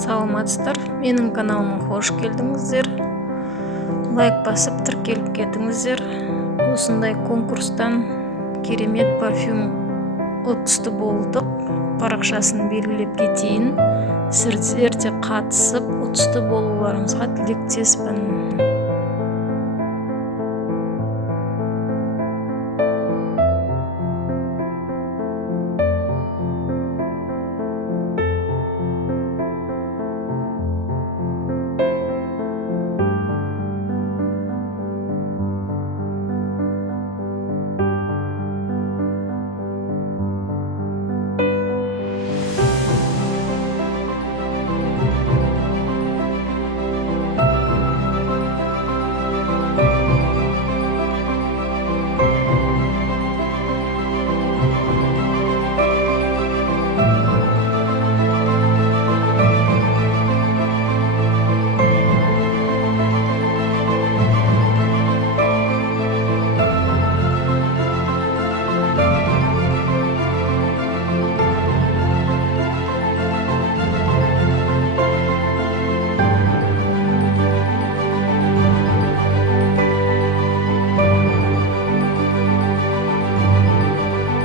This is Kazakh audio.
Саламатсыздар, менің каналыма қош келдіңіздер. Лайк басып тіркеліп кетіңіздер. Осындай конкурстан керемет парфюм ұтысты болдық. Парақшасын белгілеп кетейін. Сіздер де қатысып ұтысты болуларыңызға тілектеспін.